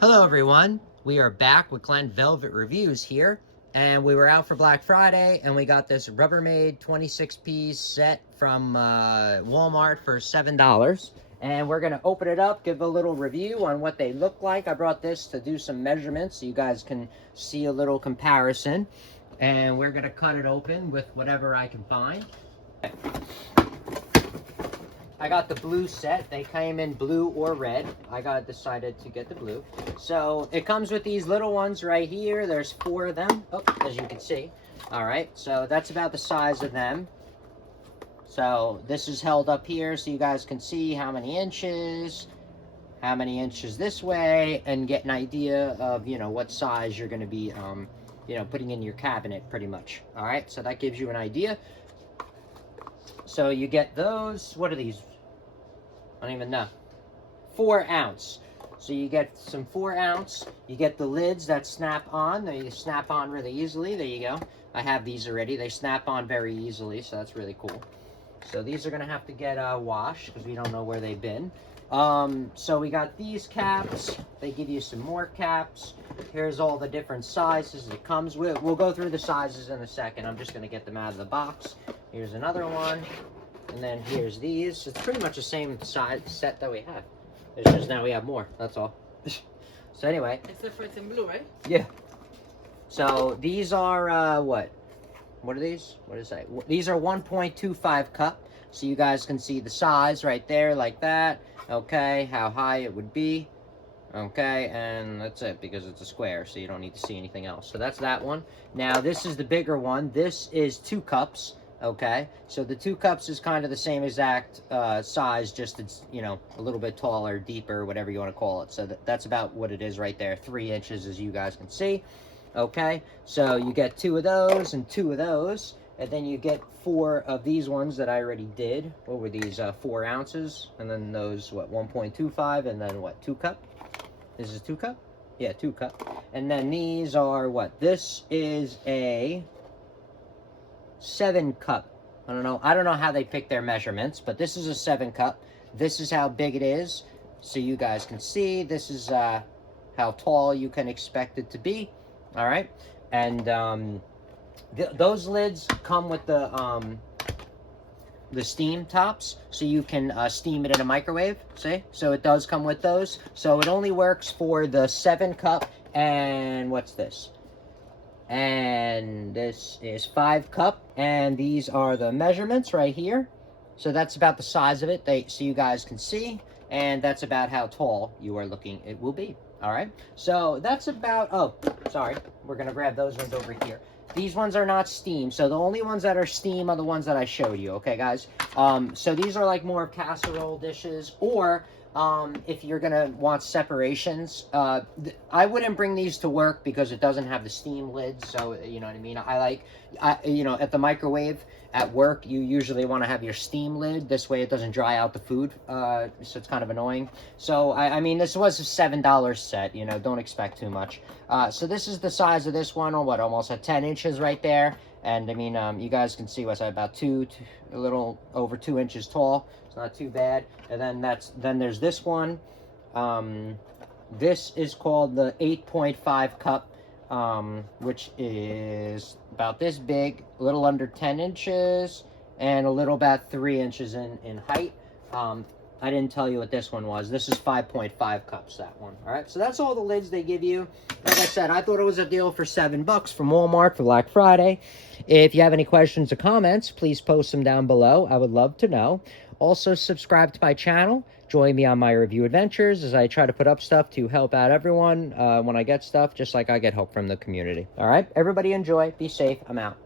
Hello everyone, we are back with Glen Velvet Reviews here, and we were out for Black Friday and we got this Rubbermaid 26-piece set from Walmart for $7, and we're gonna open it up, give a little review on what they look like. I brought this to do some measurements so you guys can see a little comparison, and we're gonna cut it open with whatever I can find. I got the blue set. They came in blue or red. I decided to get the blue. So it comes with these little ones right here. There's 4 of them, as you can see. All right, so that's about the size of them. So this is held up here so you guys can see how many inches this way, and get an idea of, you know, what size you're going to be, you know, putting in your cabinet pretty much. All right, so that gives you an idea. So you get those. What are these? I don't even know. 4 ounce. So you get some 4 ounce. You get the lids that snap on. They snap on really easily. There you go. I have these already. They snap on very easily, so that's really cool. So these are going to have to get washed because we don't know where they've been. So we got these caps. They give you some more caps. Here's all the different sizes it comes with. We'll go through the sizes in a second. I'm just going to get them out of the box. Here's another one. And then here's these. It's pretty much the same size set that we have. It's just now we have more. That's all. So anyway. Except for it's in blue, right? Yeah. So these are what? What are these? What is that? These are 1.25 cup. So you guys can see the size right there, like that. Okay, how high it would be. Okay, and that's it because it's a square, so you don't need to see anything else. So that's that one. Now this is the bigger one. This is 2 cups. Okay, so the 2 cups is kind of the same exact size, just it's, you know, a little bit taller, deeper, whatever you want to call it. So that's about what it is right there, 3 inches, as you guys can see. Okay, so you get 2 of those and 2 of those, and then you get 4 of these ones that I already did. What were these? 4 ounces, and then those, what, 1.25, and then what, 2 cup? This is 2 cup? Yeah, 2 cup. And then these are what? This is a 7 cup. I don't know how they pick their measurements, but this is a 7 cup. This is how big it is, so you guys can see. This is how tall you can expect it to be. All right, and those lids come with the steam tops, so you can steam it in a microwave. See, so it does come with those. So it only works for the 7 cup, and what's this? And this is 5 cup, and these are the measurements right here. So that's about the size of it, so you guys can see, and that's about how tall you are looking it will be. All right, so that's about, oh, sorry, we're gonna grab those ones over here. These ones are not steam, so the only ones that are steam are the ones that I showed you, okay, guys? So these are like more casserole dishes, or if you're gonna want separations, I wouldn't bring these to work because it doesn't have the steam lid. So you know what I mean. You know, at the microwave at work, you usually want to have your steam lid. This way, it doesn't dry out the food. So it's kind of annoying. So I mean, this was a $7 set. You know, don't expect too much. So this is the size of this one, or what, almost at 10 inches right there. And I mean, you guys can see what's about a little over 2 inches tall. It's not too bad. And then there's this one. This is called the 8.5 cup, which is about this big, a little under 10 inches, and a little about 3 inches in height. I didn't tell you what this one was. This is 5.5 cups, that one. All right, so that's all the lids they give you. Like I said, I thought it was a deal for $7 from Walmart for Black Friday. If you have any questions or comments, please post them down below. I would love to know. Also, subscribe to my channel. Join me on my review adventures as I try to put up stuff to help out everyone when I get stuff, just like I get help from the community. All right, everybody enjoy. Be safe. I'm out.